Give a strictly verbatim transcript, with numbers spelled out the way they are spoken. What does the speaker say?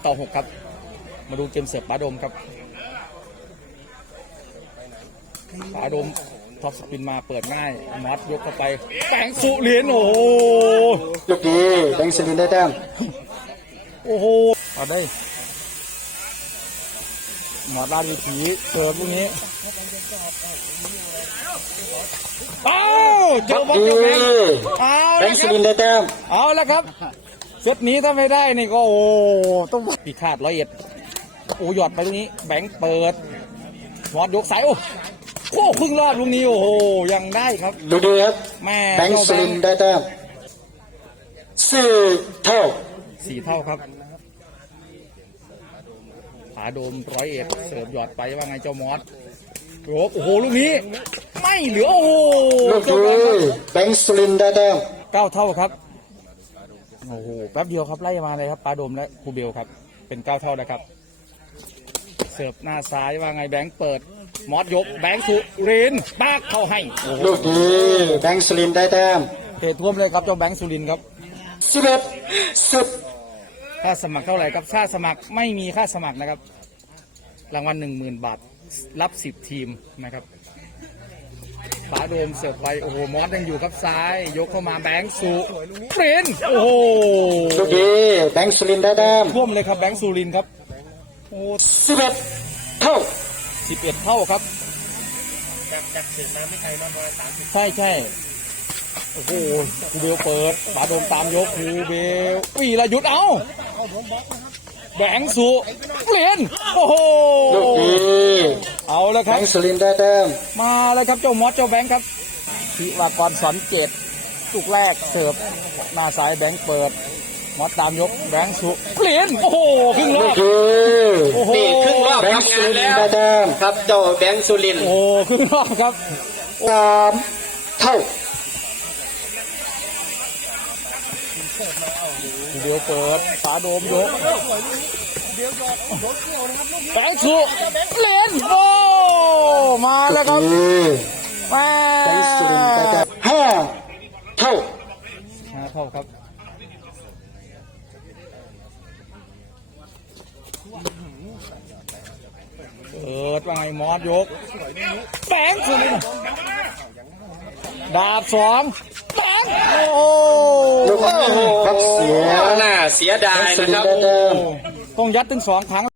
ต่อหกครับมาดูเกมเสิร์ฟป๋าดมครับป๋าดมท็อปสปินมาเปิดง่ายมัดยกเข้าไปแบงค์สุรินทร์โอ้โหยกดีแบงค์สุรินทร์ได้แต้มโอ้โหมาได้หมอดราชวิถีเสิร์ฟพวกนี้อ้าวเจอบอลเจอแบงค์เอาแบงค์สุรินทร์ได้แต้มเอาแล้วครับเซตนี้ถ้าไม่ได้นี่ก็โอ้ต้องปีคาดร้อยเอ็ดโอ้หยอดไปตรงนี้แบงค์เปิดหมอดยกสายโอ้โค้ครึ่งรอบลูกนี้โอ้โหยังได้ครับดูดูครับแม่แบงค์สุรินทร์ได้แต้มสี่เท่าสี่เท่าครับผาโดมร้อยเอ็ดเสิร์ฟหยอดไปว่าไงเจ้ามอสโอ้โหลูกนี้ไม่เหลือโอ้โหลูกนี้แบงค์สุรินทร์ได้แต้มเก้าเท่าครับโอ้โหแป๊บเดียวครับไล่มาเลยครับผาโดมและครูเบลครับเป็นเก้าเท่านะครับเสิร์ฟหน้าซ้ายว่าไงแบงค์เปิดมอสยกแบงค์สุรินทร์ปากเข้าให้ลูกนี้แบงค์สุรินทร์ได้แต้มเตะท่วมเลยครับเจ้าแบงค์สุรินทร์ครับสิบเอ็ดสิบค่าสมัครเท่าไหร่ครับค่าสมัครไม่มีค่าสมัครนะครับรางวัลหนึ่งหมื่นบาทรับสิบทีมนะครับฝาโดมเสิร์ฟไปโอ้โหมอสยังอยู่ครับซ้ายยกเข้ามาแบงค์สุรินทร์โอ้โหลูกนี้แบงค์สุรินทร์ได้แต้มท่วมเลยครับแบงค์สุรินทร์ครับโอ้สิบเอ็ดเท่าสิบเอ็ดเท่าครับจากจากถึงน้ำไม่ไกลมากประมาณสามสิบใช่ใช่โอ้โหครูเบลเปิดฝาโดมตามยกครูเบลวีระยุทธ์เอาแบงค์สุรินทร์โอ้โหลูกนี้เอาแล้วครับแบงค์สุรินทร์ได้แต้มมาแล้วครับเจ้ามอสเจ้าแบงค์ครับธิวากรสอนเกตลูกแรกเสิร์ฟหน้าซ้ายแบงค์เปิดมอสตามยกแบงค์สุรินทร์โอ้โหครึ่งรอบโอ้โหครึ่งรอบแบงค์สุรินทร์ได้แต้มครับเจ้าแบงค์สุรินทร์โอ้ครึ่งรอบครับสามเท่าเดี๋ยวเปิดฝาโดมยกแบงค์สุรินทร์โอ้มาแล้วครับแบงค์สุรินทร์ได้แต้มห้าเท่าห้าเท่าครับเปิดว่าไงมอสยกแบงค์สุรินทร์ดาบสองแบงค์โอ้โหครับเสียน่าเสียดายนะครับต้องยัดถึงสองครั้ง